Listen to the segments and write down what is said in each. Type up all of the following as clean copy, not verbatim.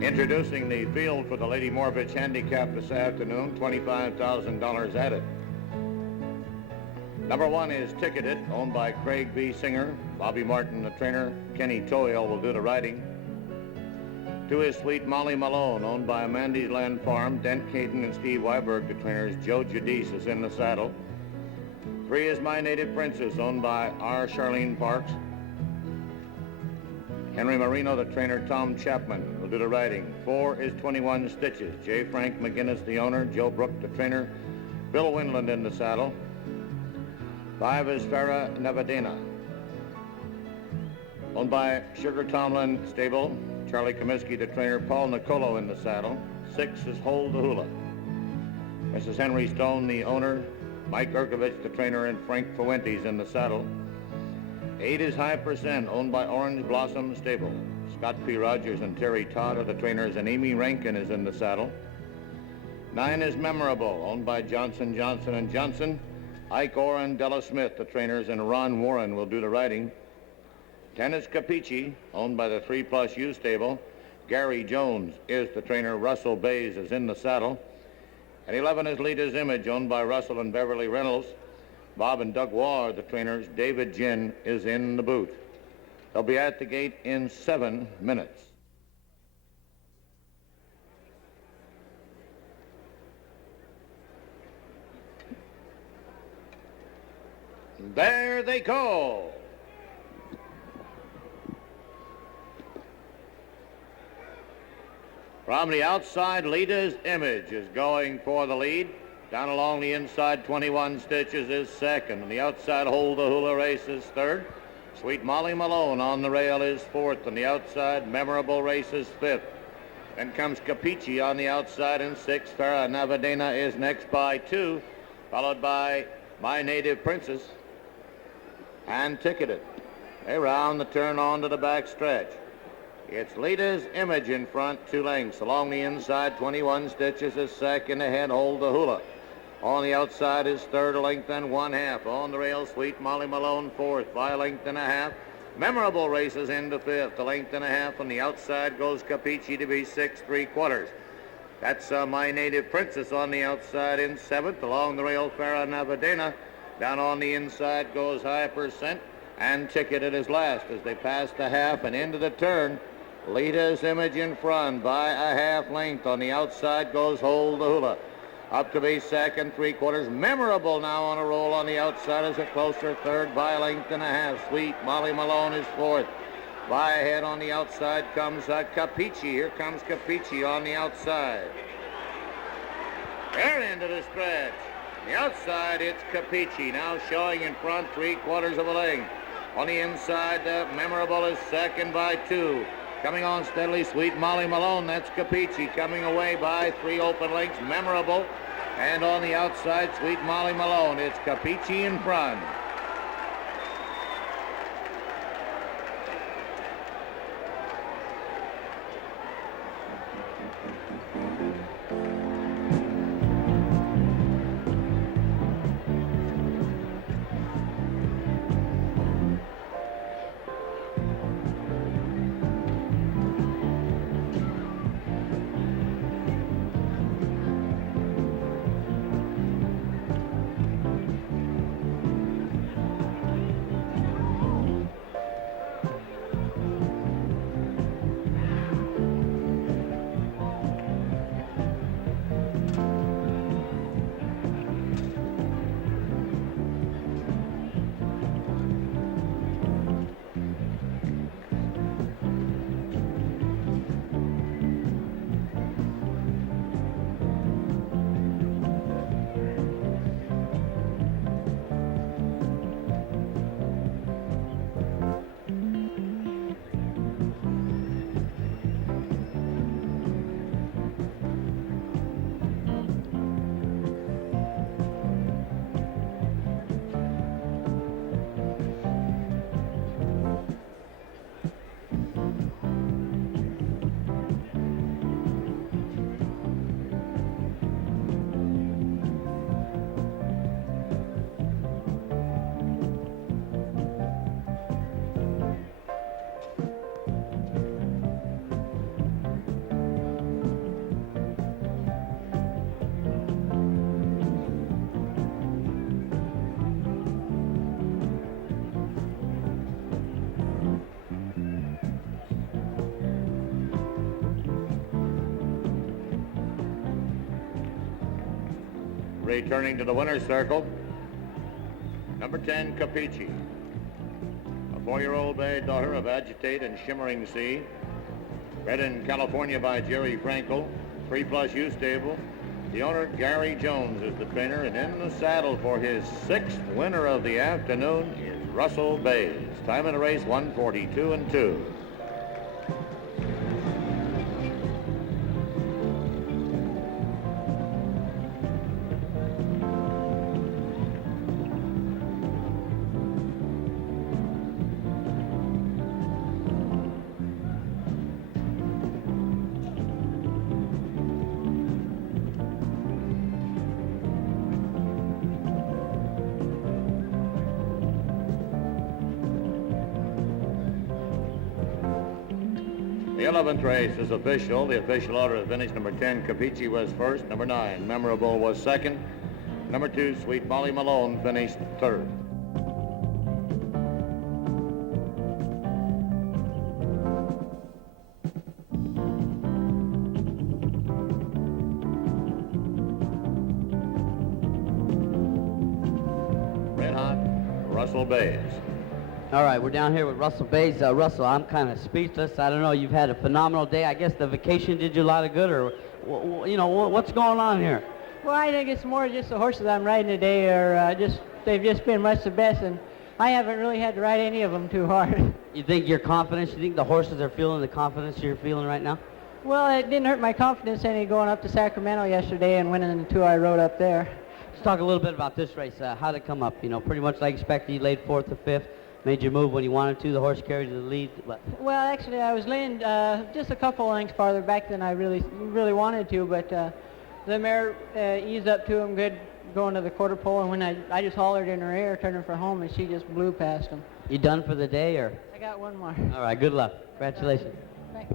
Introducing the field for the Lady Morvich Handicap this afternoon, $25,000 added. Number 1 is Ticketed, owned by Craig B. Singer. Bobby Martin, the trainer. Kenny Toyle will do the riding. 2 is Sweet Molly Malone, owned by Amandy's Land Farm. Dent Caden and Steve Weiberg, the trainers. Joe Judice is in the saddle. 3 is My Native Princess, owned by R. Charlene Parks. Henry Marino, the trainer. Tom Chapman will do the riding. 4 is 21 Stitches. J. Frank McGinnis, the owner. Joe Brook, the trainer. Bill Windland in the saddle. 5 is Farah Nevadena, owned by Sugar Tomlin Stable. Charlie Comiskey, the trainer. Paul Nicolo in the saddle. 6 is Hold the Hula. Mrs. Henry Stone, the owner. Mike Urkovich, the trainer, and Frank Fuentes in the saddle. 8 is High Percent, owned by Orange Blossom Stable. Scott P. Rogers and Terry Todd are the trainers, and Amy Rankin is in the saddle. 9 is Memorable, owned by Johnson, Johnson, and Johnson. Ike Orr and Della Smith, the trainers, and Ron Warren will do the riding. 10 is Capichi, owned by the 3+U stable. Gary Jones is the trainer. Russell Baze is in the saddle. And 11 is Lita's Image, owned by Russell and Beverly Reynolds. Bob and Doug Waugh are the trainers. David Ginn is in the booth. They'll be at the gate in 7 minutes. There they go. From the outside, Lita's Image is going for the lead. Down along the inside, 21 Stitches is second. On the outside, Hold the Hula Race is third. Sweet Molly Malone on the rail is fourth. On the outside, Memorable Race is fifth. Then comes Capichi on the outside in sixth. Farah Navadena is next by 2, followed by My Native Princess and Ticketed. They round the turn onto the back stretch. It's Lita's Image in front, 2 lengths. Along the inside, 21 Stitches is second. Ahead, Hold the Hula. On the outside is third, a length and 1/2. On the rail, Sweet Molly Malone fourth by a length and a half. Memorable Races into fifth, a length and a half. On the outside goes Capichi to be 6 3/4. That's My Native Princess on the outside in seventh. Along the rail, Farah Navadena. Down on the inside goes High Percent, and Ticketed is last as they pass the half and into the turn. Lita's Image in front by a half length. On the outside goes Hold the Hula. Up to be second, 3/4. Memorable now on a roll on the outside as a closer third by a length and a half. Sweet Molly Malone is fourth. By ahead on the outside comes Capichi. Here comes Capichi on the outside. They're into the stretch. On the outside, it's Capichi now showing in front, 3/4 of a length. On the inside, Memorable is second by 2. Coming on steadily, Sweet Molly Malone. That's Capichi coming away by 3 open lengths. Memorable. And on the outside, Sweet Molly Malone. It's Capichi in front. Returning to the winner's circle, number 10, Capichi. A 4-year-old bay daughter of Agitate and Shimmering Sea. Bred in California by Jerry Frankel, 3+U stable. The owner, Gary Jones, is the trainer, and in the saddle for his 6th winner of the afternoon is Russell Baze. Time in the race, 1:42.2. The 11th race is official. The official order of finish: number 10, Capichi, was first. Number 9, Memorable, was second. Number 2, Sweet Molly Malone, finished third. Red hot, Russell Baze. All right, we're down here with Russell Baze. Russell, I'm kind of speechless. I don't know, you've had a phenomenal day. I guess the vacation did you a lot of good, or, you know, what's going on here? Well, I think it's more just the horses I'm riding today are they've just been much the best, and I haven't really had to ride any of them too hard. You think your confidence, you think the horses are feeling the confidence you're feeling right now? Well, it didn't hurt my confidence any going up to Sacramento yesterday and winning the 2 I rode up there. Let's talk a little bit about this race. How'd it come up? You know, pretty much like expected, you laid 4th or 5th. Made you move when you wanted to. The horse carried the lead. Well, actually, I was laying just a couple lengths farther back than I really wanted to, but the mare eased up to him good going to the quarter pole, and when I just hollered in her ear, turning for home, and she just blew past him. You done for the day, or? I got one more. All right, good luck. Congratulations. Thanks.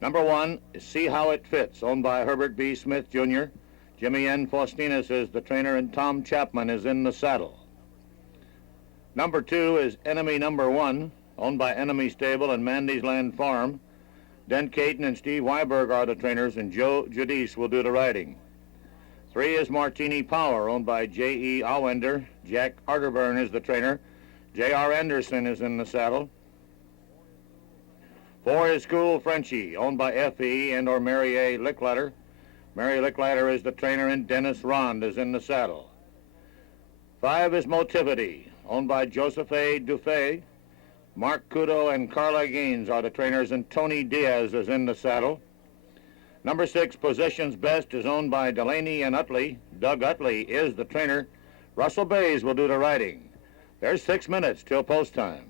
Number 1 is See How It Fits, owned by Herbert B. Smith, Jr. Jimmy N. Faustinus is the trainer, and Tom Chapman is in the saddle. Number 2 is Enemy Number 1, owned by Enemy Stable and Mandy's Land Farm. Den Caton and Steve Weiberg are the trainers, and Joe Judice will do the riding. 3 is Martini Power, owned by J.E. Auwender. Jack Arterburn is the trainer. J.R. Anderson is in the saddle. 4 is School Frenchie, owned by F.E. and or Mary A. Lickletter. Mary Lickletter is the trainer, and Dennis Rond is in the saddle. 5 is Motivity, owned by Joseph A. Dufay. Mark Couto and Carla Gaines are the trainers, and Tony Diaz is in the saddle. Number 6, Positions Best, is owned by Delaney and Utley. Doug Utley is the trainer. Russell Baze will do the riding. There's 6 minutes till post time.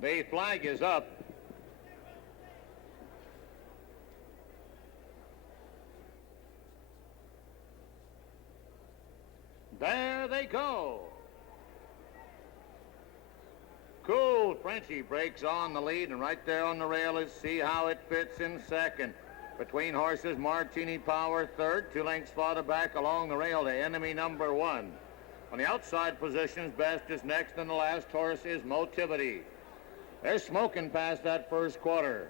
The flag is up. There they go. Cool Frenchie breaks on the lead, and right there on the rail is See How It Fits in second. Between horses, Martini Power third, 2 lengths farther back along the rail to Enemy Number 1. On the outside positions, Best is next, and the last horse is Motivity. They're smoking past that first quarter.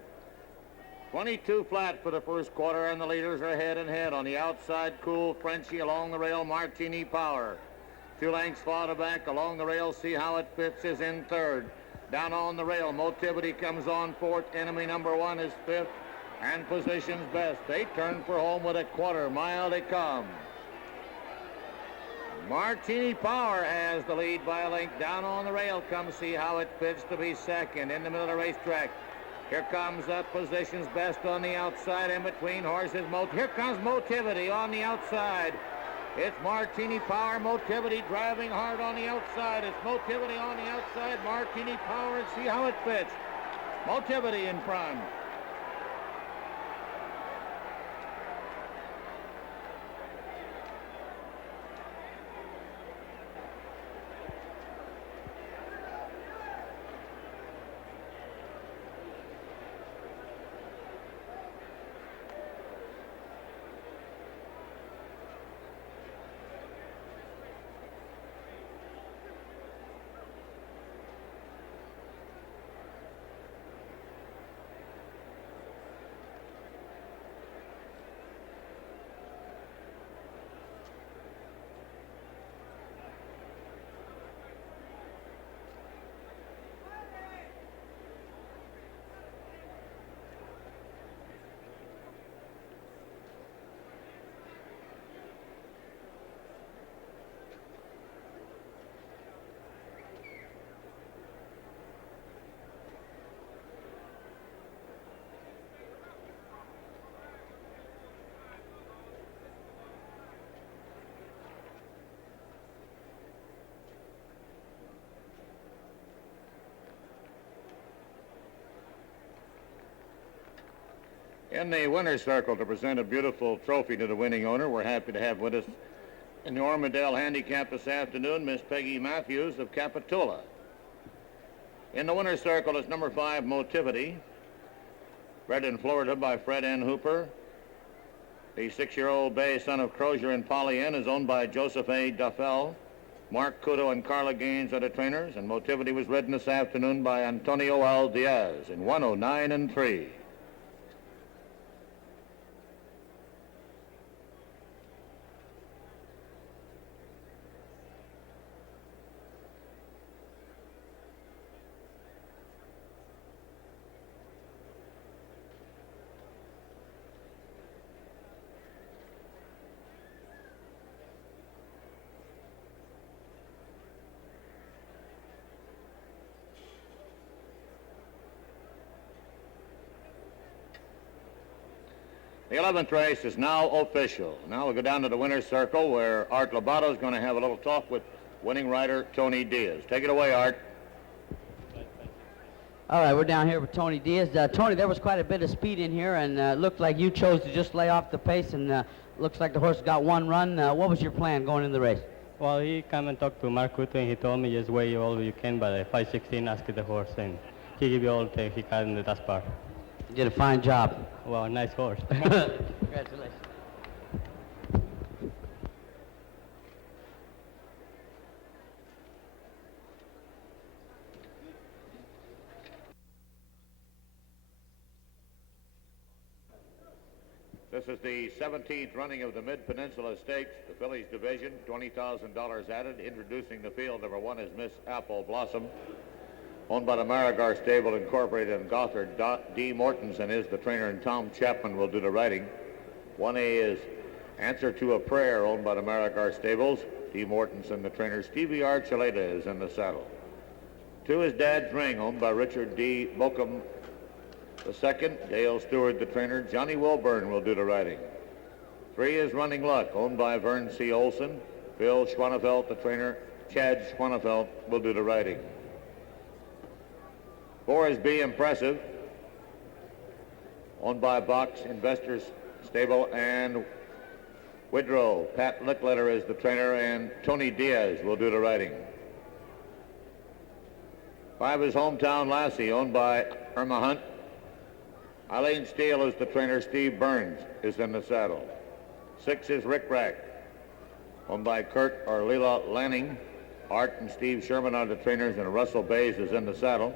22 flat for the first quarter, and the leaders are head and head. On the outside, Cool Frenchie, along the rail, Martini Power. 2 lengths farther back along the rail, See How It Fits is in third. Down on the rail, Motivity comes on fourth. Enemy Number 1 is fifth, and Positions Best. They turn for home with a quarter mile to come. Martini Power has the lead by a length. Down on the rail comes See How It Fits to be second. In the middle of the racetrack, Here comes Positions Best on the outside in between horses. Here comes Motivity on the outside. It's Martini Power, Motivity driving hard on the outside. It's Motivity on the outside, Martini Power, and see how it fits. Motivity in front. In the winner's circle to present a beautiful trophy to the winning owner, we're happy to have with us in the Ormondale Handicap this afternoon, Miss Peggy Matthews of Capitola. In the winner's circle is number 5, Motivity, bred in Florida by Fred N. Hooper. The 6-year-old Baze son of Crozier and Polly N. is owned by Joseph A. Duffel. Mark Couto and Carla Gaines are the trainers, and Motivity was ridden this afternoon by Antonio L. Diaz in 109 3. The 11th race is now official. Now we'll go down to the winner's circle where Art Lobato is going to have a little talk with winning rider Tony Diaz. Take it away, Art. All right, we're down here with Tony Diaz. Tony, there was quite a bit of speed in here, and looked like you chose to just lay off the pace, and looks like the horse got one run. What was your plan going in the race? Well, he come and talked to Mark Couto, and he told me just weigh all you can, but at 5:16, ask the horse, and he give you all the he can in the dust bar. You did a fine job. Well, nice horse. Congratulations. This is the 17th running of the Mid-Peninsula Stakes, the fillies division, $20,000 added. Introducing the field, number 1 is Miss Apple Blossom, owned by the Marigar Stable Incorporated, and Gothard D. Mortensen is the trainer, and Tom Chapman will do the riding. 1A is Answer to a Prayer, owned by the Marigar Stables. D. Mortensen, the trainer. Stevie Archuleta is in the saddle. 2 is Dad's Ring, owned by Richard D. Bocum the second. Dale Stewart, the trainer. Johnny Wilburn will do the riding. 3 is Running Luck, owned by Vern C. Olson. Bill Schwanefeld, the trainer. Chad Schwanefeld will do the riding. 4 is Be Impressive, owned by Box Investors Stable and Widrow. Pat Lickletter is the trainer, and Tony Diaz will do the riding. 5 is Hometown Lassie, owned by Irma Hunt. Eileen Steele is the trainer. Steve Burns is in the saddle. 6 is Rickrack, owned by Kurt or Leela Lanning. Art and Steve Sherman are the trainers, and Russell Baze is in the saddle.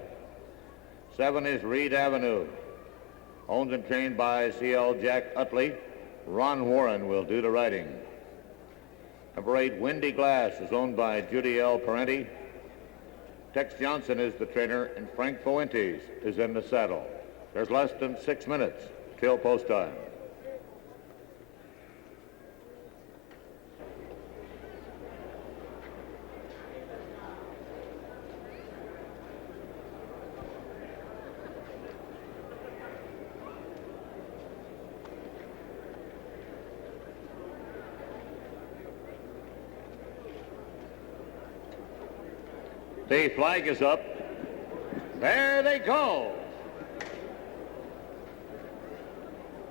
7 is Reed Avenue, owned and trained by C.L. Jack Utley. Ron Warren will do the riding. Number 8, Windy Glass, is owned by Judy L. Parenti. Tex Johnson is the trainer, and Frank Fuentes is in the saddle. There's less than 6 minutes till post time. The flag is up. There they go.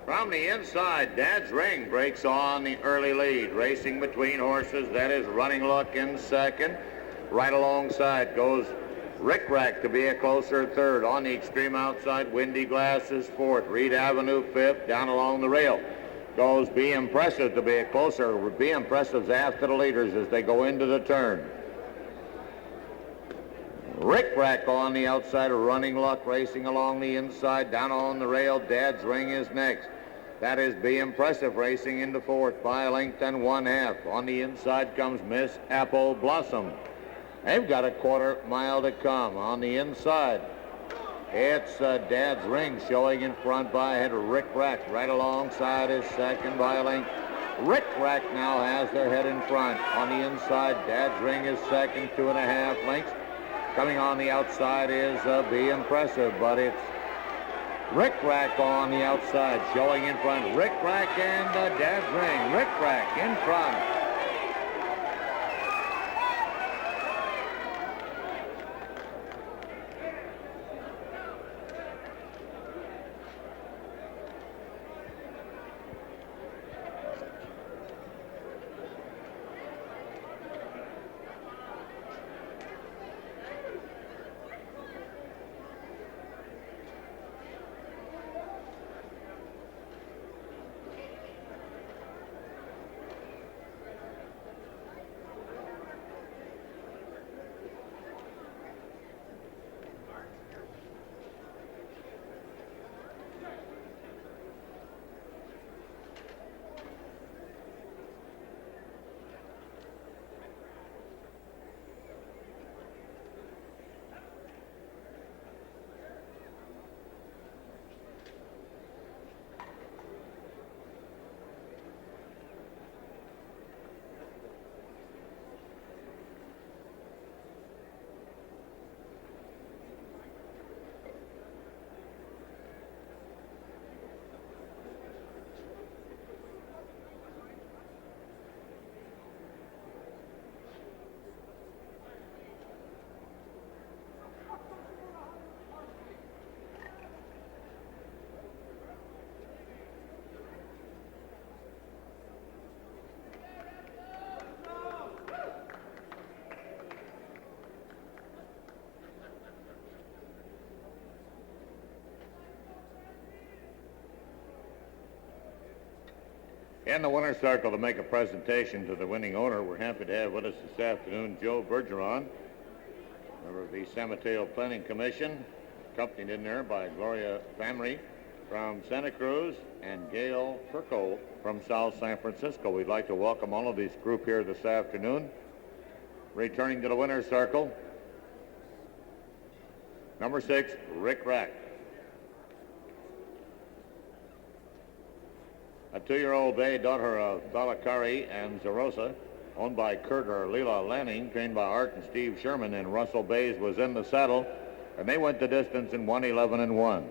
From the inside, Dad's Ring breaks on the early lead. Racing between horses, that is Running Luck in second. Right alongside goes Rickrack to be a closer third. On the extreme outside, Windy Glass is fourth. Reed Avenue fifth. Down along the rail goes Be Impressive to be a closer. Be Impressive's after the leaders as they go into the turn. Rickrack on the outside, Running Luck racing along the inside. Down on the rail, Dad's Ring is next. That is Be Impressive racing into fourth by a length and 1/2. On the inside comes Miss Apple Blossom. They've got a quarter mile to come. On the inside, it's Dad's Ring showing in front by ahead of Rickrack. Right alongside is second by a length. Rickrack now has their head in front. On the inside, Dad's Ring is second, 2.5 lengths. Coming on the outside is Be Impressive, but it's Rickrack on the outside, showing in front. Rickrack and Dad's Ring. Rickrack in front. In the winner's circle to make a presentation to the winning owner, we're happy to have with us this afternoon Joe Bergeron, member of the San Mateo Planning Commission, accompanied in there by Gloria Famry from Santa Cruz and Gail Turco from South San Francisco. We'd like to welcome all of this group here this afternoon. Returning to the winner's circle, number 6, Rickrack. A 2-year-old bay, daughter of Balakari and Zarosa, owned by Kurt or Leela Lanning, trained by Art and Steve Sherman, and Russell Baze was in the saddle, and they went the distance in 1:11.1.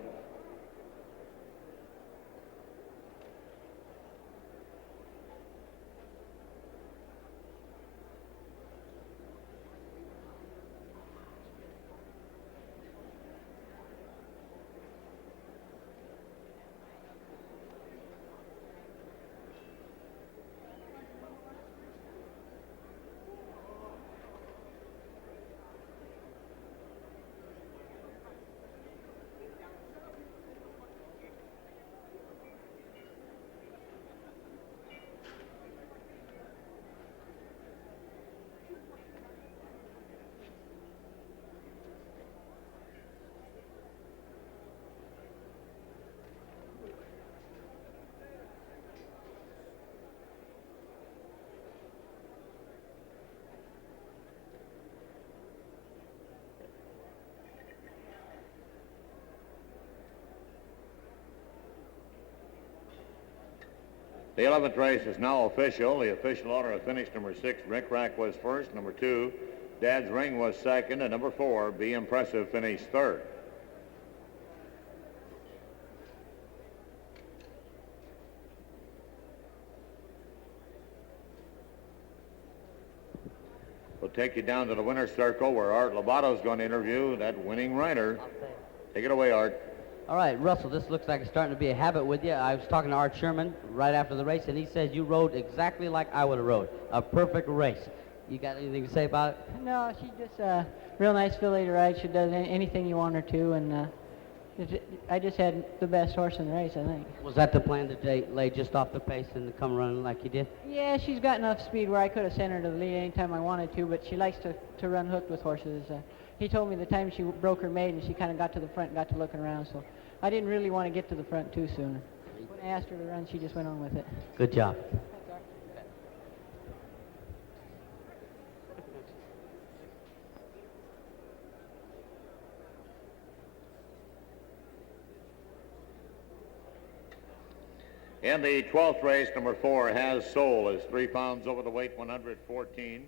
The 11th race is now official. The official order of finish: number 6, Rickrack, was first. Number 2, Dad's Ring, was second. And number 4, Be Impressive, finished third. We'll take you down to the winner's circle where Art Lobato's going to interview that winning rider. Take it away, Art. All right, Russell, this looks like it's starting to be a habit with you. I was talking to Art Sherman right after the race, and he says you rode exactly like I would have rode. A perfect race. You got anything to say about it? No, she's just a real nice filly to ride. She does anything you want her to, and I just had the best horse in the race, I think. Was that the plan to lay just off the pace and come running like you did? Yeah, she's got enough speed where I could have sent her to the lead anytime I wanted to, but she likes to run hooked with horses. He told me the time she broke her maiden, she kind of got to the front and got to looking around, so I didn't really want to get to the front too soon. When I asked her to run, she just went on with it. Good job. In the 12th race, number 4, Has Soul, is 3 pounds over the weight, 114.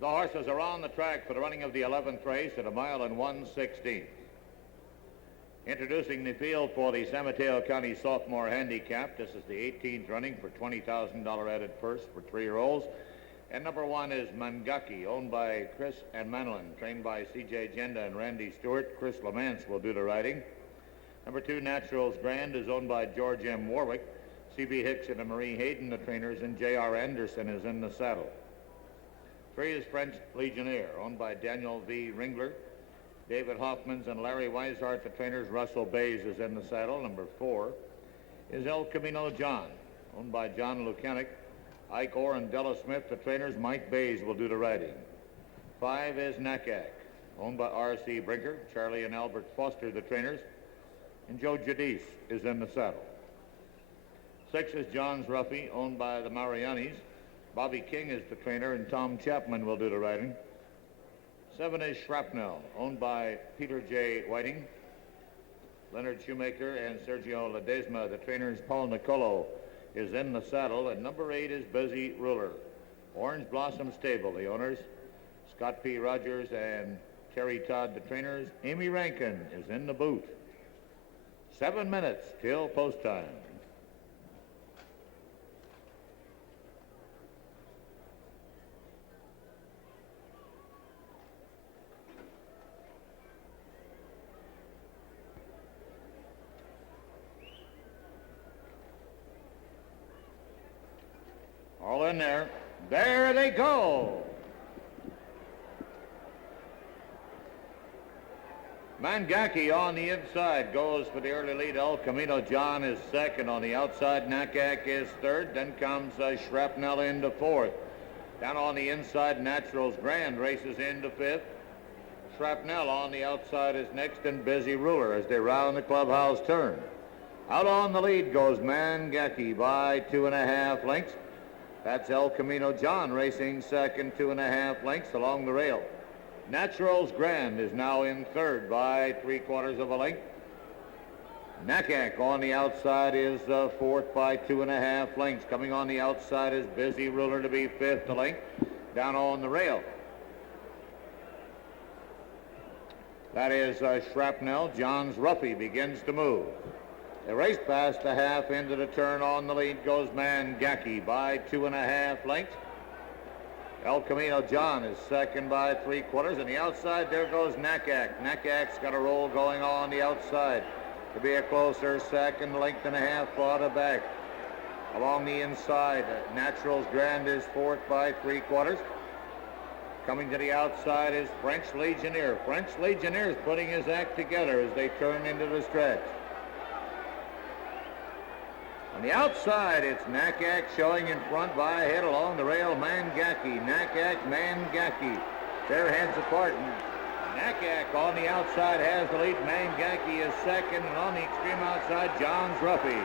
The horses are on the track for the running of the 11th race at 1 mile and 1/16. Introducing the field for the San Mateo County Sophomore Handicap. This is the 18th running for $20,000 added purse for 3-year-olds. And number 1 is Mangaki, owned by Chris and Manlin, trained by C.J. Jenda and Randy Stewart. Chris Lamance will do the riding. Number 2, Naturals Grand, is owned by George M. Warwick. C.B. Hicks and Marie Hayden, the trainers, and J.R. Anderson is in the saddle. 3 is French Legionnaire, owned by Daniel V. Ringler. David Hoffmans and Larry Weishart, the trainers. Russell Baze is in the saddle. Number 4 is El Camino John, owned by John Lukanik. Ike Orr and Della Smith, the trainers. Mike Baze will do the riding. 5 is Nakak, owned by R.C. Brinker. Charlie and Albert Foster, the trainers. And Joe Judice is in the saddle. 6 is John's Ruffy, owned by the Marianis. Bobby King is the trainer, and Tom Chapman will do the riding. 7 is Shrapnel, owned by Peter J. Whiting. Leonard Shoemaker and Sergio Ledesma, the trainers. Paul Nicolo is in the saddle, and number 8 is Busy Ruler. Orange Blossom Stable, the owners. Scott P. Rogers and Terry Todd, the trainers. Amy Rankin is in the booth. 7 minutes till post time. All in there. There they go. Mangaki on the inside goes for the early lead. El Camino John is second. On the outside, Nakak is third. Then comes Shrapnel into fourth. Down on the inside, Naturals Grand races into fifth. Shrapnel on the outside is next, and Busy Ruler as they round the clubhouse turn. Out on the lead goes Mangaki by 2.5 lengths. That's El Camino John racing second, 2.5 lengths along the rail. Naturals Grand is now in third by 3/4 of a length. Nakak on the outside is fourth by 2.5 lengths. Coming on the outside is Busy Ruler to be fifth a length down on the rail. That is Shrapnel. John's Ruffy begins to move. The race past the half into the turn. On the lead goes Mangaki by 2.5 lengths. El Camino John is second by 3/4. And the outside, there goes Nakak. Nakak's got a roll going on the outside to be a closer second, length and a half farther back. Along the inside, Naturals Grand is fourth by 3/4. Coming to the outside is French Legionnaire. French Legionnaire is putting his act together as they turn into the stretch. On the outside, it's Nakak showing in front by a head along the rail. Mangaki, Nakak, Mangaki. Their heads apart. Nakak on the outside has the lead. Mangaki is second, and on the extreme outside, John's Ruffy.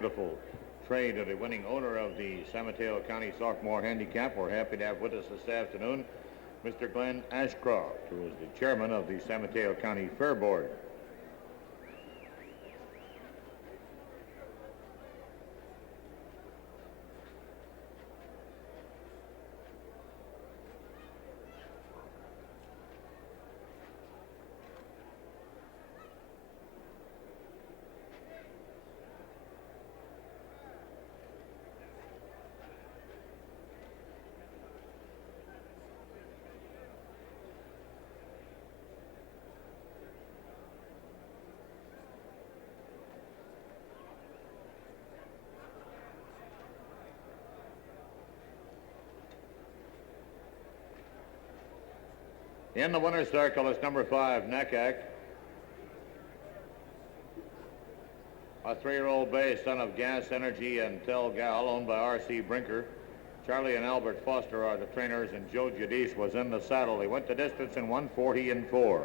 Beautiful trade of the winning owner of the San Mateo County Sophomore Handicap. We're happy to have with us this afternoon Mr. Glenn Ashcroft, who is the chairman of the San Mateo County Fair Board. In the winner's circle is number 5, Nekak, a 3-year-old Baze, son of Gas Energy and Tel Gal, owned by R.C. Brinker. Charlie and Albert Foster are the trainers, and Joe Judice was in the saddle. He went the distance in 1:40 and 4.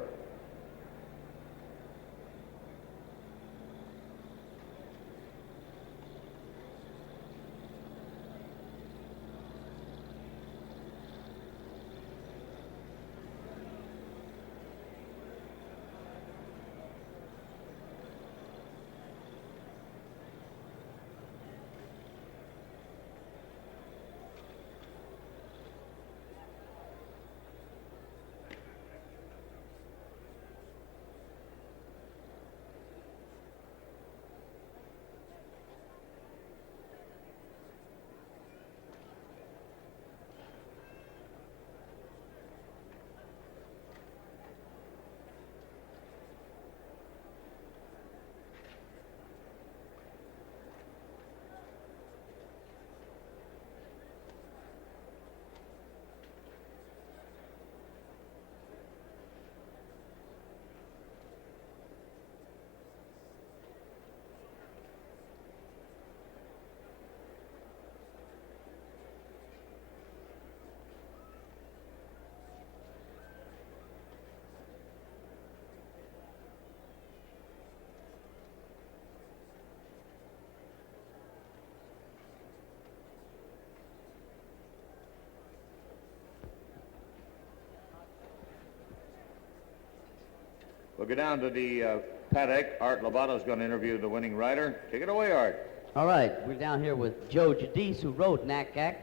We'll go down to the paddock. Art Lobato is going to interview the winning rider. Take it away, Art. All right, we're down here with Joe Judice, who rode Nekak.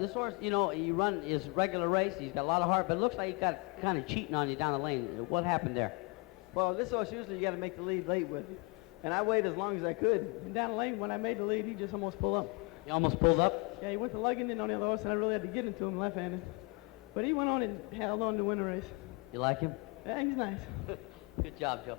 This horse, you know, he run his regular race. He's got a lot of heart, but it looks like he got kind of cheating on you down the lane. What happened there? Well, this horse usually you got to make the lead late with. And I waited as long as I could. And down the lane, when I made the lead, he just almost pulled up. He almost pulled up? Yeah, he went to lugging in on the other horse, and I really had to get into him left-handed. But he went on and held on to win the race. You like him? Yeah, he's nice. Good job, Joe.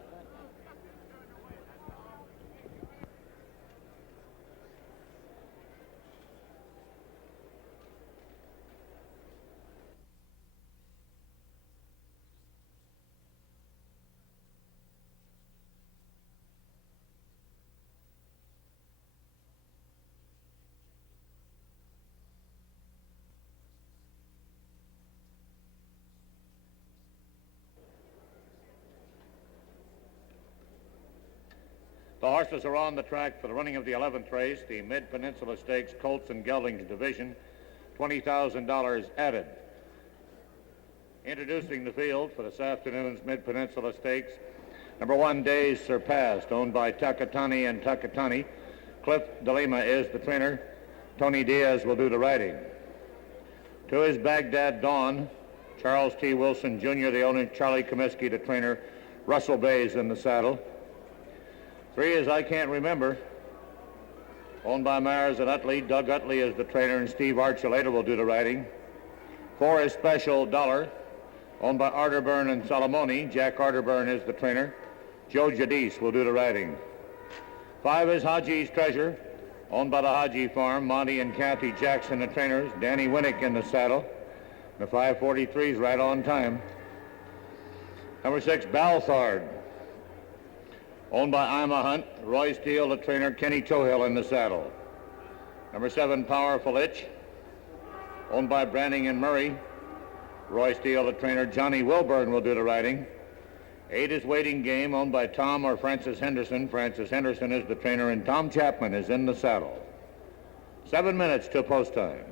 The horses are on the track for the running of the 11th race, the Mid-Peninsula Stakes Colts and Geldings Division, $20,000 added. Introducing the field for this afternoon's Mid-Peninsula Stakes, number 1, Days Surpassed, owned by Takatani and Takatani. Cliff DeLima is the trainer. Tony Diaz will do the riding. 2 is Bagdad Dawn, Charles T. Wilson Jr., the owner, Charlie Comiskey, the trainer, Russell Baze in the saddle. 3 is I Can't Remember, owned by Myers and Utley. Doug Utley is the trainer, and Steve Archuleta will do the riding. 4 is Special Dollar, owned by Arterburn and Solomoni. Jack Arterburn is the trainer. Joe Judice will do the riding. 5 is Haji's Treasure, owned by the Haji Farm. Monty and Kathy Jackson, the trainers. Danny Winnick in the saddle. The 5:43 is right on time. Number 6, Balthard, owned by Ima Hunt. Roy Steele, the trainer. Kenny Tohill in the saddle. Number 7, Powerful Itch, owned by Branning and Murray. Roy Steele, the trainer. Johnny Wilburn will do the riding. 8 is Waiting Game, owned by Tom or Francis Henderson. Francis Henderson is the trainer, and Tom Chapman is in the saddle. 7 minutes to post time.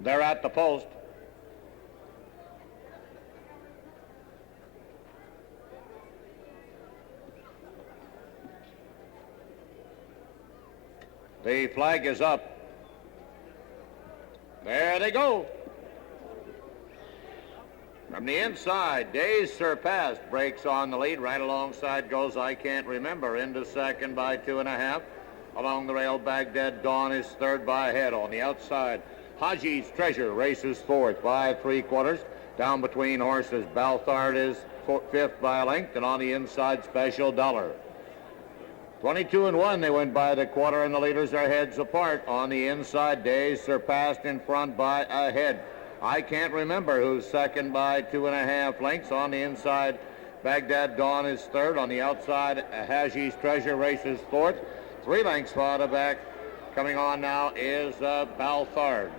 They're at the post. The flag is up. There they go. From the inside, Days Surpassed breaks on the lead. Right alongside goes I Can't Remember into second by 2.5. Along the rail, Bagdad Dawn is third by a head. On the outside, Haji's Treasure races fourth by 3/4. Down between horses, Balthard is fifth by a length, and on the inside, Special Dollar. 22-1, they went by the quarter, and the leaders are heads apart. On the inside, Days Surpassed in front by a head. I Can't Remember who's second by 2.5 lengths. On the inside, Bagdad Dawn is third. On the outside, Haji's Treasure races fourth. 3 lengths farther back. Coming on now is Balthard.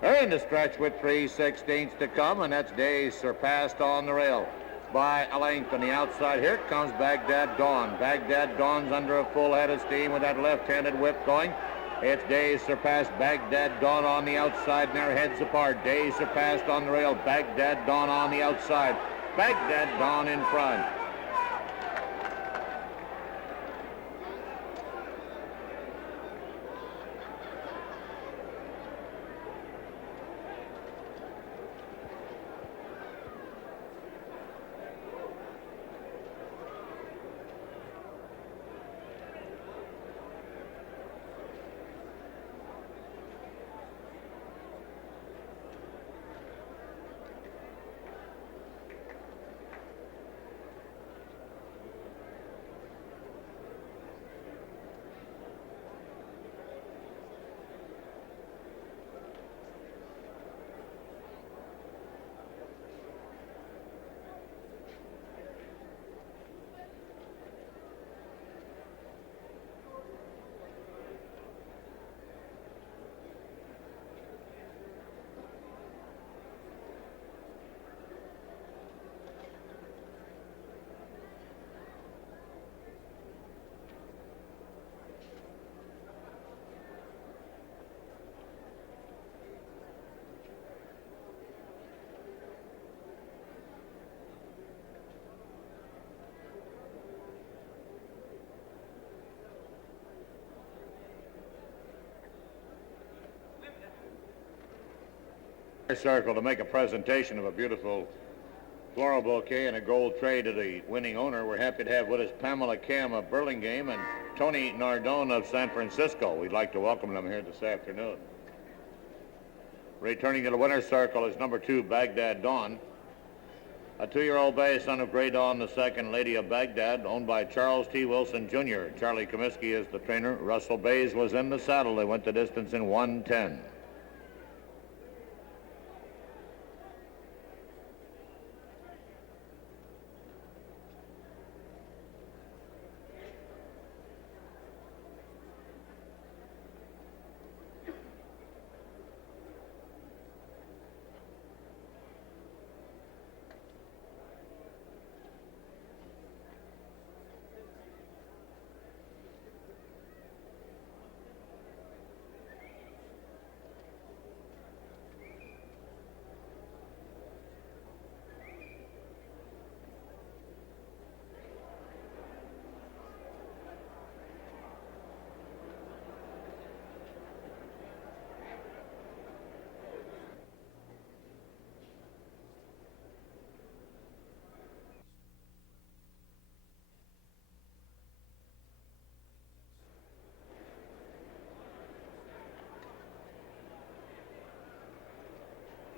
They're in the stretch with 3/16 to come, and that's Days Surpassed on the rail by a length. On the outside, here comes Bagdad Dawn. Bagdad Dawn's under a full head of steam with that left-handed whip going. It's Days Surpassed, Bagdad Dawn on the outside, and they're heads apart. Days Surpassed on the rail, Bagdad Dawn on the outside. Bagdad Dawn in front. Circle to make a presentation of a beautiful floral bouquet and a gold tray to the winning owner. We're happy to have with us Pamela Cam of Burlingame and Tony Nardone of San Francisco. We'd like to welcome them here this afternoon. Returning to the winner's circle is number 2, Bagdad Dawn. A 2-year-old bay, son of Grey Dawn II, Lady of Bagdad, owned by Charles T. Wilson Jr. Charlie Comiskey is the trainer. Russell Baze was in the saddle. They went the distance in 1:10.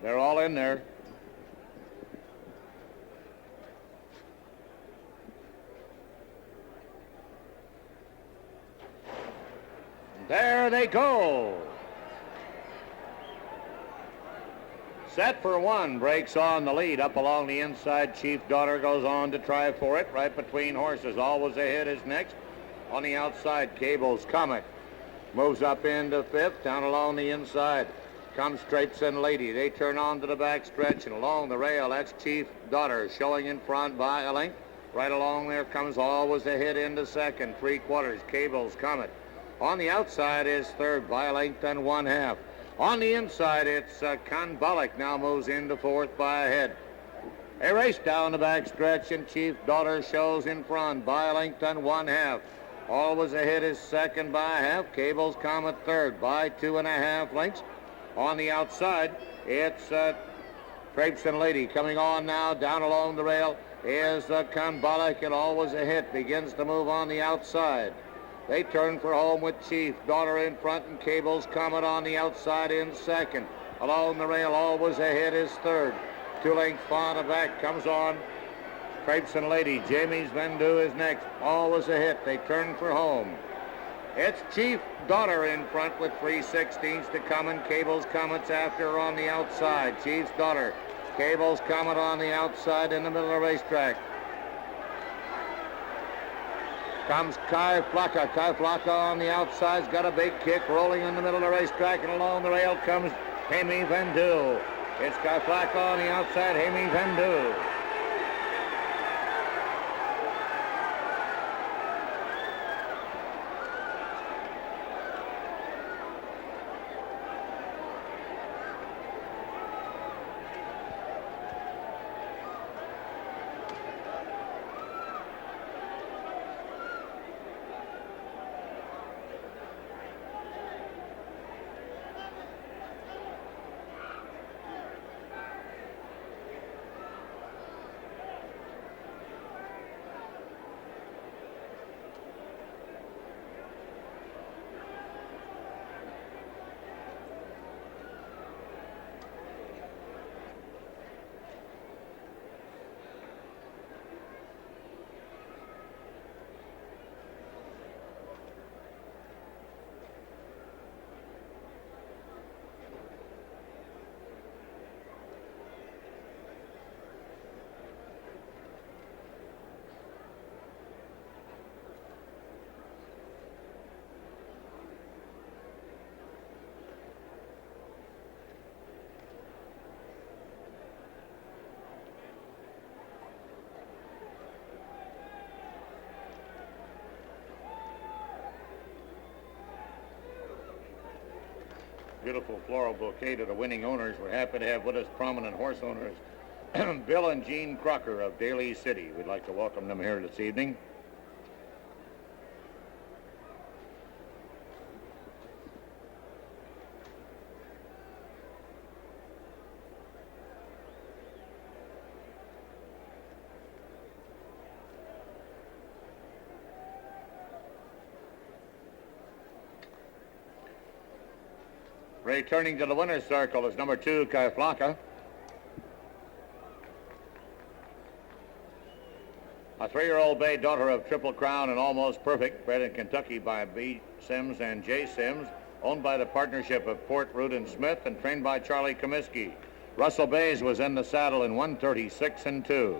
They're all in there. There they go. Set for one, breaks on the lead. Up along the inside, Chief Daughter goes on to try for it. Right between horses. Always Ahead is next. On the outside, Cable's Comet moves up into fifth. Down along the inside, comes Traipsin Lady. They turn on to the back stretch and along the rail. That's Chief Daughter showing in front by a length. Right along there comes Always a Hit into second. 3/4 Cable's Comet. On the outside is third by a length and 1/2. On the inside, it's Kanbalik now moves into fourth by a head. A race down the back stretch, and Chief Daughter shows in front by a length and 1/2. Always a Hit is second by a half. Cable's Comet third by 2.5 lengths. On the outside, it's Traipsin Lady coming on now. Down along the rail is Kanbalik, and Always a Hit begins to move on the outside. They turn for home with Chief Daughter in front and Cable's Comet on the outside in second. Along the rail, Always a Hit is third. 2 lengths far to back comes on Traipsin Lady. Jamie's Vendu is next. Always a Hit. They turn for home. It's Chief Daughter in front with 3/16 to come, and Cable's Comet's after her on the outside. Chief's Daughter. Cable's Comet on the outside in the middle of the racetrack. Comes Kyflaca. Kyflaca on the outside's got a big kick rolling in the middle of the racetrack, and along the rail comes Jamie Vendu. It's Kyflaca on the outside, Jamie Vendu. Beautiful floral bouquet to the winning owners. We're happy to have with us prominent horse owners, Bill and Jean Crocker of Daly City. We'd like to welcome them here this evening. Returning to the winner's circle is number 2, Kyflaca. A 3-year-old bay, daughter of Triple Crown and Almost Perfect, bred in Kentucky by B. Sims and J. Sims, owned by the partnership of Port Root and Smith and trained by Charlie Comiskey. Russell Baze was in the saddle in 1:36.2.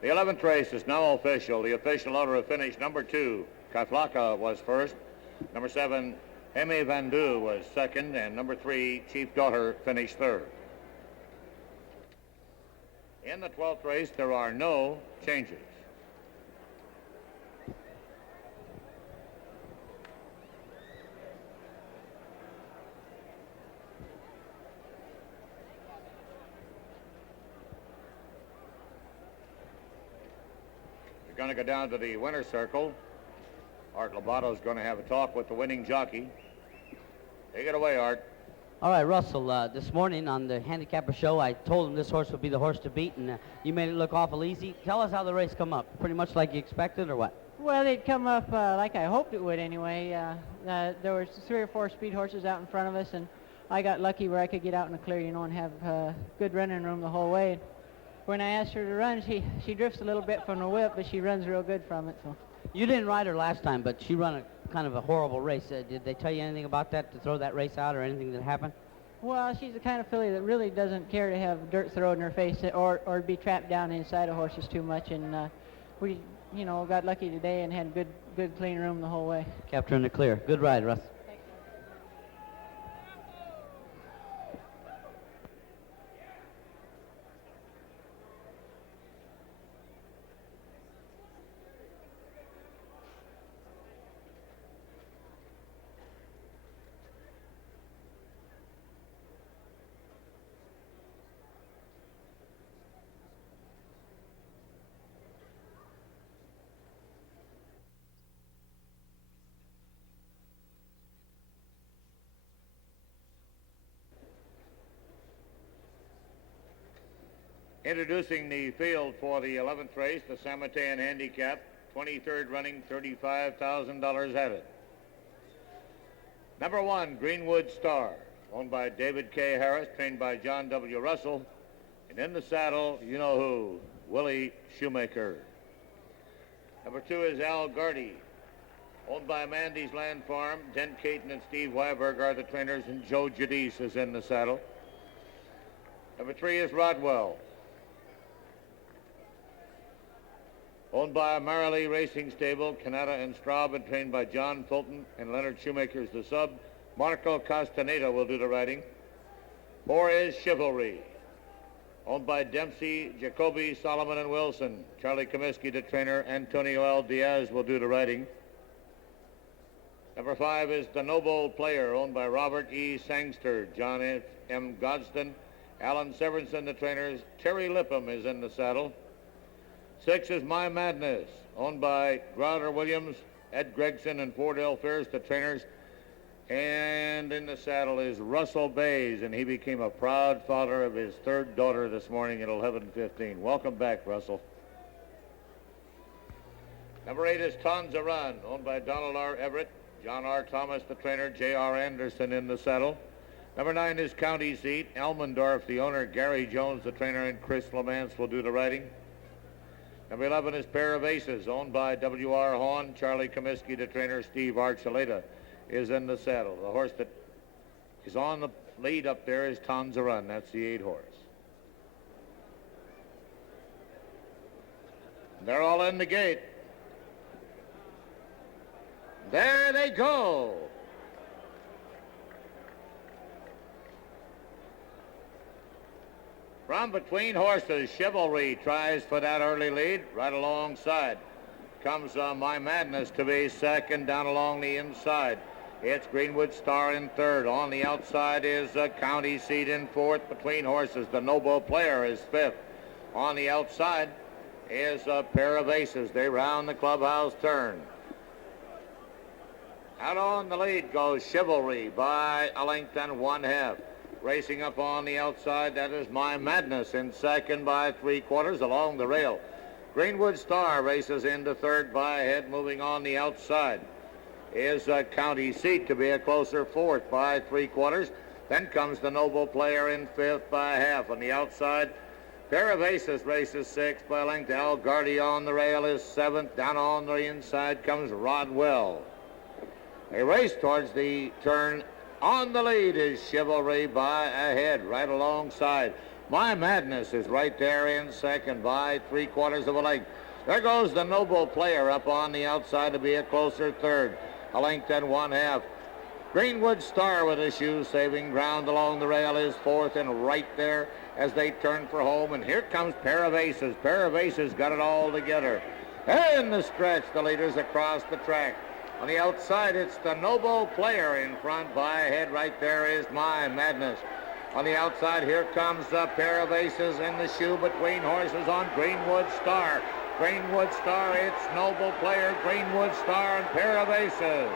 The 11th race is now official. The official order of finish, number 2, Kyflaca was first. Number 7, Jamie Vendu was second. And number 3, Chief Daughter, finished third. In the 12th race, there are no changes. We're going to go down to the winner's circle. Art Lobato's going to have a talk with the winning jockey. Take it away, Art. All right, Russell, this morning on the Handicapper show, I told him this horse would be the horse to beat, and you made it look awful easy. Tell us how the race come up. Pretty much like you expected, or what? Well, it come up like I hoped it would anyway. There were 3 or 4 speed horses out in front of us, and I got lucky where I could get out in the clear, and have good running room the whole way. when I asked her to run, she drifts a little bit from the whip, but she runs real good from it. So. You didn't ride her last time, but she ran a kind of a horrible race. Did they tell you anything about that, to throw that race out, or anything that happened? Well, she's the kind of filly that really doesn't care to have dirt thrown in her face or be trapped down inside of horses too much. And we, got lucky today and had good clean room the whole way. Kept her in the clear. Good ride, Russ. Introducing the field for the 11th race, the Matean Handicap, 23rd running, $35,000 added. Number 1, Greenwood Star, owned by David K. Harris, trained by John W. Russell. And in the saddle, you know who, Willie Shoemaker. Number 2 is Al Gardy, owned by Mandy's Land Farm. Dent Caton and Steve Weiberg are the trainers, and Joe Judice is in the saddle. Number 3 is Rodwell, owned by Marilee Racing Stable, Canada and Straub, and trained by John Fulton, and Leonard Shoemaker is the sub. Marco Castaneda will do the riding. 4 is Chivalry, owned by Dempsey, Jacoby, Solomon, and Wilson. Charlie Comiskey, the trainer. Antonio L. Diaz will do the riding. Number 5 is the Noble Player, owned by Robert E. Sangster, John M. Gosden, Alan Severinson, the trainers. Terry Lipham is in the saddle. 6 is My Madness, owned by Crowder Williams, Ed Gregson, and Fordell Fairs, the trainers. And in the saddle is Russell Baze, and he became a proud father of his 3rd daughter this morning at 11:15. Welcome back, Russell. Number 8 is Tons a Run, owned by Donald R. Everett, John R. Thomas, the trainer. J.R. Anderson in the saddle. Number 9 is County Seat, Elmendorf, the owner. Gary Jones, the trainer, and Chris Lamance will do the riding. Number 11 is Pair of Aces, owned by W.R. Hawn. Charlie Comiskey, the trainer. Steve Archuleta is in the saddle. The horse that is on the lead up there is Tons a Run. That's the 8 horse. They're all in the gate. There they go. From between horses, Chivalry tries for that early lead. Right alongside comes My Madness to be second. Down along the inside, it's Greenwood Star in 3rd. On the outside is County Seat in 4th. Between horses, the Noble Player is 5th. On the outside is a Pair of Aces. They round the clubhouse turn. Out on the lead goes Chivalry by a length and 1/2. Racing up on the outside, that is My Madness in 2nd by 3/4 along the rail. Greenwood Star races into 3rd by a head. Moving on the outside is County Seat to be a closer 4th by 3/4. Then comes the Noble Player in 5th by 1/2. On the outside, Pair of Aces races 6th by a length. Al Gardy on the rail is 7th. Down on the inside comes Rodwell. They race towards the turn. On the lead is Chivalry by a head. Right alongside, My Madness is right there in 2nd by 3/4 of a length. There goes the Noble Player up on the outside to be a closer 3rd. A length and 1/2. Greenwood Star with a shoe saving ground along the rail is 4th, and right there as they turn for home. And here comes Pair of Aces. Pair of Aces got it all together. In the stretch, the leaders across the track. On the outside, it's the Noble Player in front by a head. Right there is My Madness. On the outside, here comes a Pair of Aces in the shoe between horses on Greenwood Star. Greenwood Star, it's Noble Player, Greenwood Star, and Pair of Aces.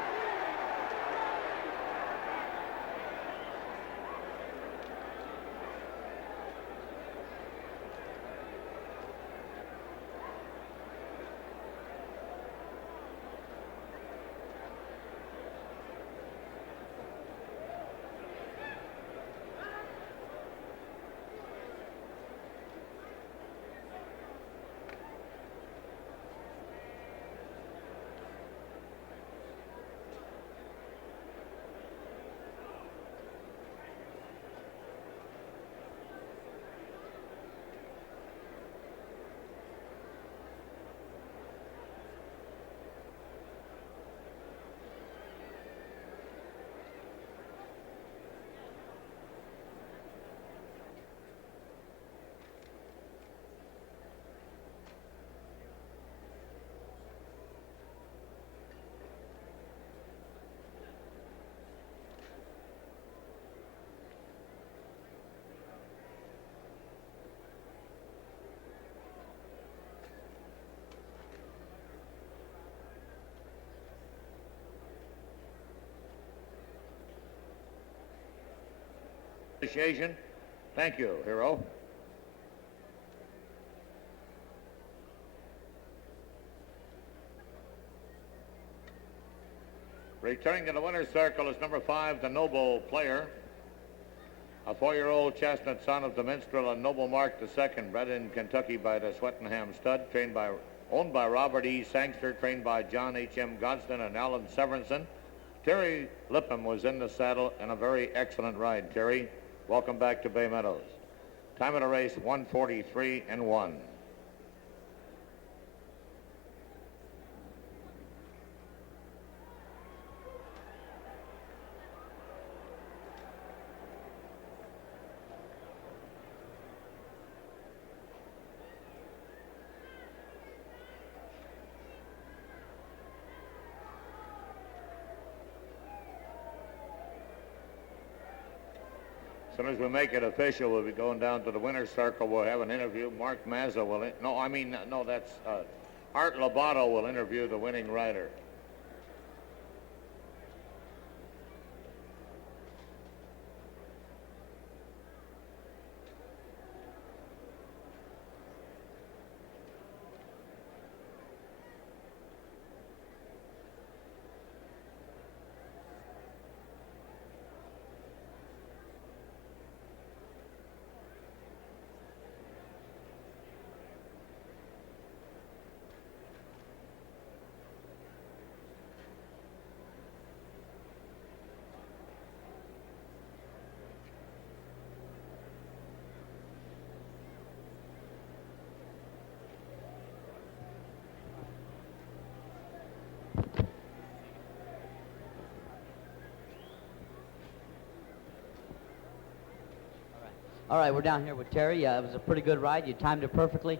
appreciation. Thank you, Hero. Returning to the winner's circle is number 5, the Noble Player, a 4-year-old chestnut son of the minstrel and Noble Mark II, bred in Kentucky by the Swettenham stud, owned by Robert E. Sangster, trained by John H.M. Gosden and Alan Severinson. Terry Lipham was in the saddle and a very excellent ride. Terry, welcome back to Bay Meadows. Time of the race, 1:43 and 1. As soon as we make it official, we'll be going down to the winner's circle. We'll have an interview. Mark Mazza will, that's Art Lobato will interview the winning rider. All right, we're down here with Terry. It was a pretty good ride. You timed it perfectly.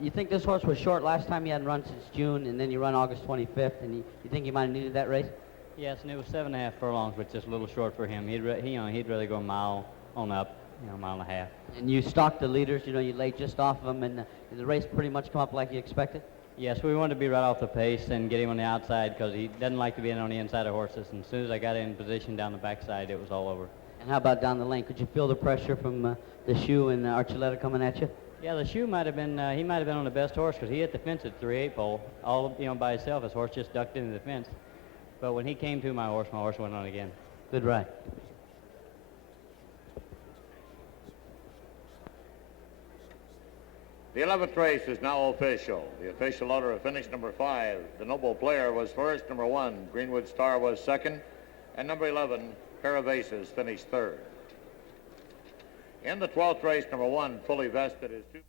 You think this horse was short last time? You hadn't run since June, and then you run August 25th, and you think he might have needed that race? Yes, and it was 7.5 furlongs, which is a little short for him. He'd rather go a mile on up, a mile and a half. And you stalked the leaders. You laid just off of them, and the race pretty much come up like you expected? Yes, we wanted to be right off the pace and get him on the outside because he doesn't like to be in on the inside of horses. And as soon as I got in position down the backside, it was all over. And how about down the lane? Could you feel the pressure from the shoe and Archuleta coming at you? Yeah, the shoe might have been, he might have been on the best horse because he hit the fence at 3/8 pole, all by himself. His horse just ducked into the fence. But when he came to my horse went on again. Good ride. The 11th race is now official. The official order of finish: number 5, the Noble Player, was first. Number 1, Greenwood Star, was second. And number 11, Pair of Aces, finished third. In the 12th race, number 1, Fully Vested, is 2.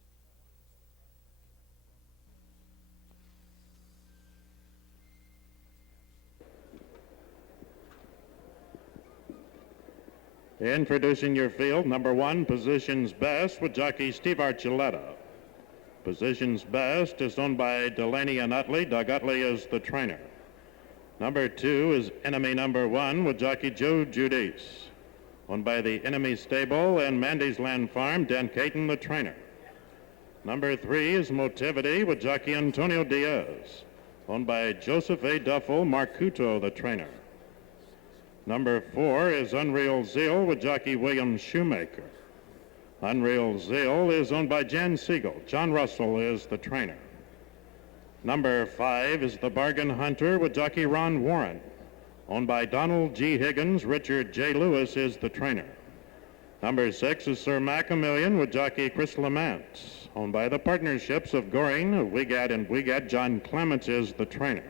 Introducing your field, number 1, Positions Best, with jockey Steve Archuleta. Positions Best is owned by Delaney and Utley. Doug Utley is the trainer. Number 2 is Enemy Number 1, with jockey Joe Judice, owned by the Enemy Stable and Mandy's Land Farm. Dan Caton, the trainer. Number 3 is Motivity, with jockey Antonio Diaz, owned by Joseph A. Duffel, Mark Couto, the trainer. Number 4 is Unreal Zeal, with jockey William Shoemaker. Unreal Zeal is owned by Jan Siegel. John Russell is the trainer. Number 5 is The Bargain Hunter, with jockey Ron Warren, owned by Donald G. Higgins. Richard J. Lewis is the trainer. Number 6 is Sir Maximilian, with jockey Chris Lamont, owned by the partnerships of Goring, Wiegad, and Wiegad. John Clements is the trainer.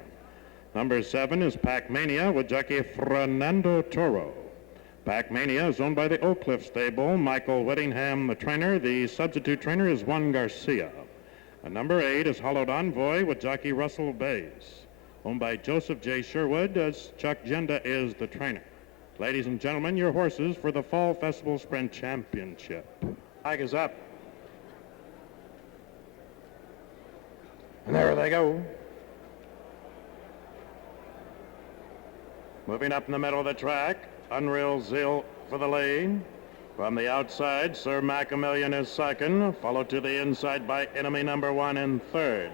Number 7 is Pac Mania, with jockey Fernando Toro. Pac Mania is owned by the Oak Cliff Stable. Michael Whittingham, the trainer. The substitute trainer is Juan Garcia. And number 8 is Hollowed Envoy, with jockey Russell Baze, owned by Joseph J. Sherwood, as Chuck Genda is the trainer. Ladies and gentlemen, your horses for the Fall Festival Sprint Championship. Flag is up. And there they go. Moving up in the middle of the track, Unreal Zeal for the lead. From the outside, Sir Maximilian is second, followed to the inside by Enemy Number 1 in third.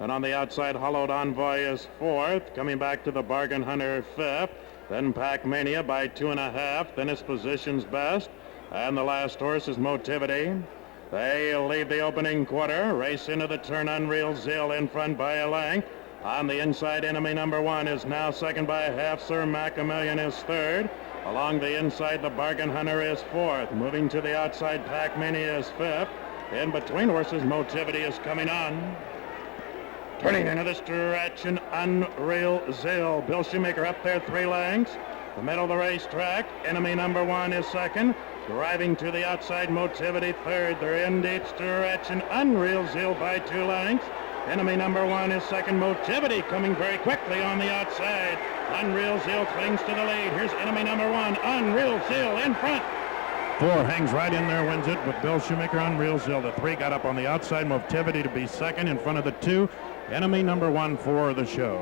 And on the outside, Hollowed Envoy is fourth, coming back to the Bargain Hunter fifth. Then Pac Mania by 2.5, then it's Positions Best. And the last horse is Motivity. They'll leave the opening quarter, race into the turn. Unreal Zeal in front by a length. On the inside, Enemy Number 1 is now second by a half. Sir Maximilian is third. Along the inside, the Bargain Hunter is fourth. Moving to the outside, Pac Mania is fifth. In between horses, Motivity is coming on. Turning into the stretch, and Unreal Zeal. Bill Shoemaker up there 3 lengths. The middle of the racetrack, Enemy Number 1 is second. Driving to the outside, Motivity third. They're in deep stretch, and Unreal Zeal by 2 lengths. Enemy Number 1 is second. Motivity coming very quickly on the outside. Unreal Zeal clings to the lead. Here's Enemy Number 1. Unreal Zeal in front. 4 hangs right in there, wins it with Bill Shoemaker. Unreal Zeal. The 3 got up on the outside. Motivity to be second in front of the 2. Enemy Number 1 for the show.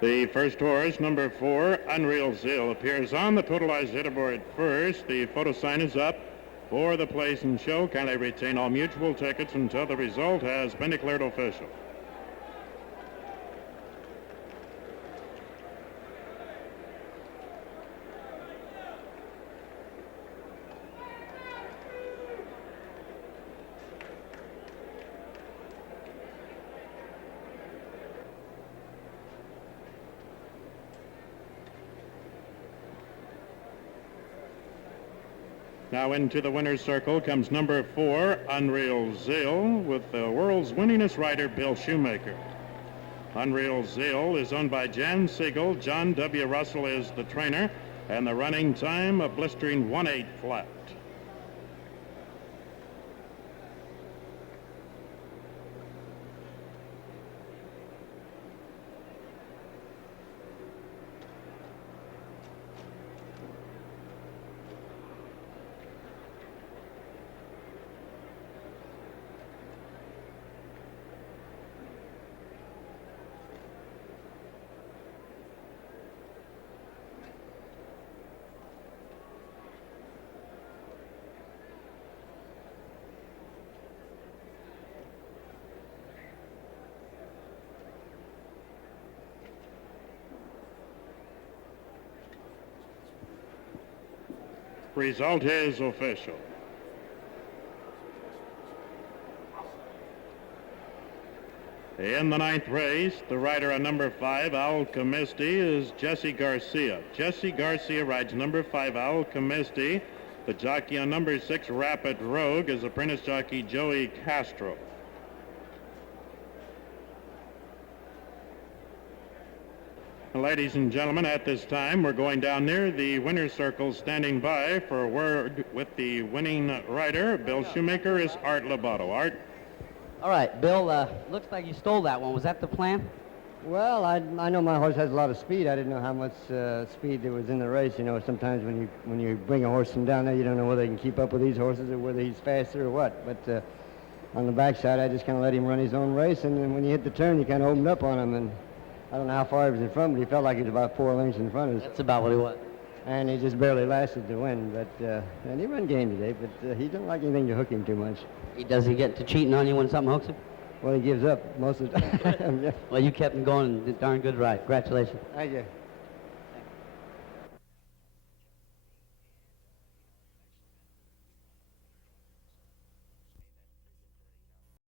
The first horse, number 4, Unreal Zeal, appears on the totalized leaderboard first. The photo sign is up for the place and show. Kindly retain all mutual tickets until the result has been declared official. Now into the winner's circle comes number 4, Unreal Zeal, with the world's winningest rider, Bill Shoemaker. Unreal Zeal is owned by Jan Siegel. John W. Russell is the trainer, and the running time a blistering 1/8 flat. Result is official. In the 9th race, the rider on number 5, Owl Comiskey, is Jesse Garcia. Jesse Garcia rides number 5, Owl Comiskey. The jockey on number 6, Rapid Rogue, is apprentice jockey Joey Castro. Ladies and gentlemen, at this time, we're going down near the winner's circle. Standing by for a word with the winning rider, Bill Shoemaker, is Art Lobato. Art? All right, Bill, looks like you stole that one. Was that the plan? Well, I know my horse has a lot of speed. I didn't know how much speed there was in the race. You know, sometimes when you bring a horse from down there, you don't know whether he can keep up with these horses or whether he's faster or what. But on the backside, I just kind of let him run his own race, and then when you hit the turn, you kind of opened up on him, and I don't know how far he was in front, but he felt like he was about 4 lengths in front of us. That's about what he was. And he just barely lasted to win. But and he run game today, but he doesn't like anything to hook him too much. Does he get to cheating on you when something hooks him? Well, he gives up most of the time. Well, you kept him going. Darn good ride. Congratulations. Thank you.